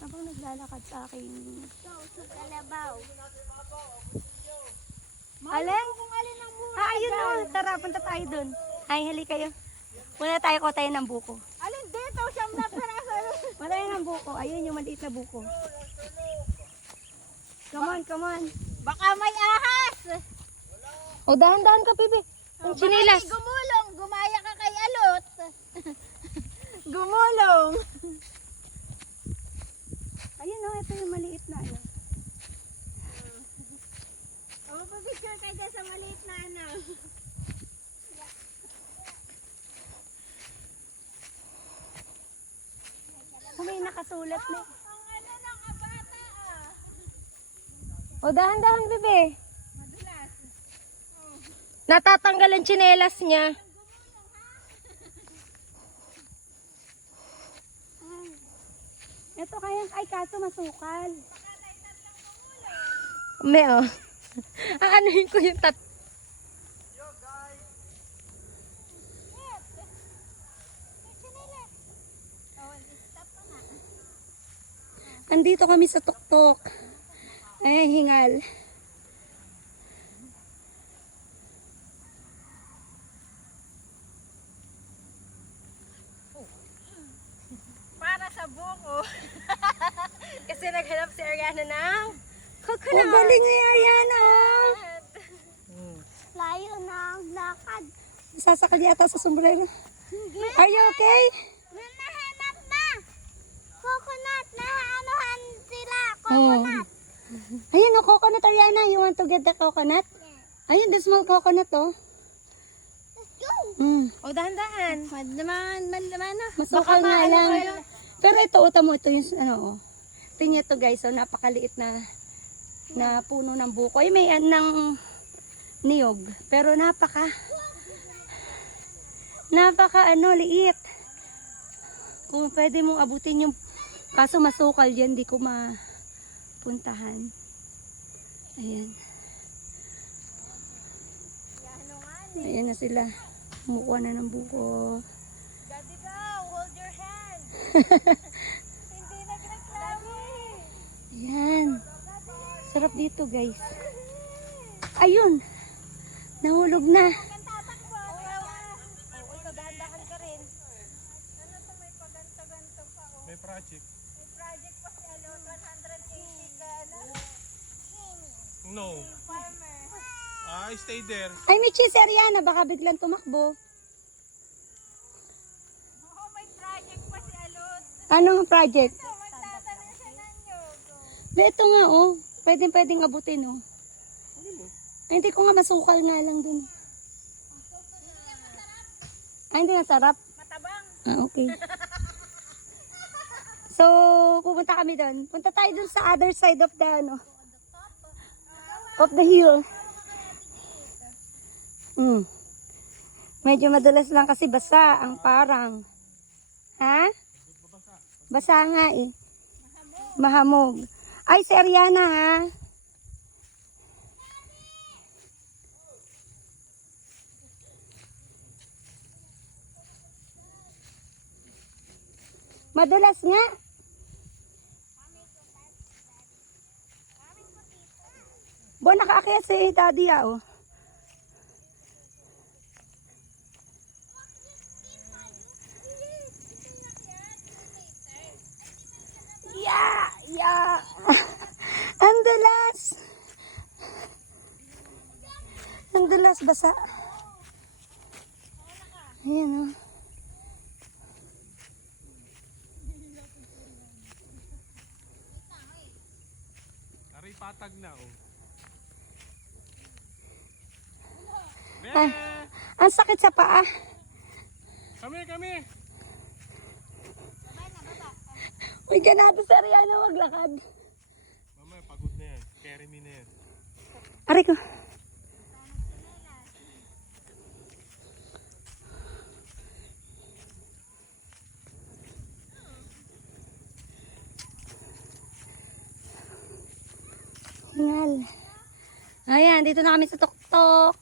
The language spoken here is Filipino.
Habang naglalakad sa akin. Sa kalabaw. Alin? Kung alin ang mura. Ayun o. Tara, punta tayo dun. Ay, hali kayo. Muna tayo ko tayo ng buko. Alin dito? Siyam na peraso. Wala yun ang buko. Ayun yung maliit na buko. Come on, come on. Baka may ahas. O, dahan-dahan ka, Pipi. Ang chinilas. Baka may gumulong. Gumaya ka kay Alot. Gumulong. Ayun o, ito yung maliit na ano. Picture tayo dyan sa maliit na ano. May nakasulat na. Ang ano ng abata O, dahan-dahan, Pipi. Madulas. Natatanggal ang tsinelas niya. Ito kaya, ay kaso masukal. May oh. Aanohin ko yung Andito kami sa tuktok. Ay, hingal. Para sa buko. Kasi naghanap si Ariana ng coconut. Oh, galing ni Ariana. Layo na ang lakad. Sasakal yata sa sombrero. Are you okay? May nahanap na. Coconut. Nahaanuhan sila. Oh. Coconut. Ayun, no, coconut, Ariana. You want to get the coconut? Ayun, the small coconut, oh. Let's go. O, dahan-dahan. Malaman na. Masukal nga lang. Pero ito, uta mo, ito yung, ano, oh. Tingnan ito, guys. So, napakaliit na puno ng buko. Ay, may ng niyog. Pero napaka, liit. Kung pwede mong abutin yung, kaso masukal yan, di ko mapuntahan. Ayan. Ayan na sila. Kumukuha na ng buko. Daddy daw, hold your hand. Hindi nagreklamo. Ayan. Sarap dito, guys. Ayun. Nahulog na. Tatakbo. Oo, ikaw dahan-dahan ka rin. Ano to, may paganta-ganta pa. Oh. May project. May project pa si Alot, 180 ka na. No. Farmer. Stay there. Ay, Michi, si Ariana. Baka biglang tumakbo. Oo, may project pa si Alot. Anong project? So, magtatanim siya ng nyog. Ito nga, oh. Pwedeng abutin, oh. Ay, hindi ko nga masukal nga lang dun. Ay, hindi masarap. Matabang. Ah, okay. So, pupunta kami doon. Punta tayo dun sa other side of the, of the hill. Medyo madulas lang kasi basa ang parang. Ha? Basa nga eh. Mahamog. Ay, si Ariana ha. Madulas nga. Bo, nakaakyat si Daddy oh. Yeah. Ang dulas. Ang dulas, basa. Ayan oh. Aray patag na oh. Ay, ang sakit sa paa. Kami. Uy, ganado si Ariana maglakad. Mamaya pagod na yan. Carry me na yan. Aray ko. Hingal. Ayan, dito na kami sa tuktok.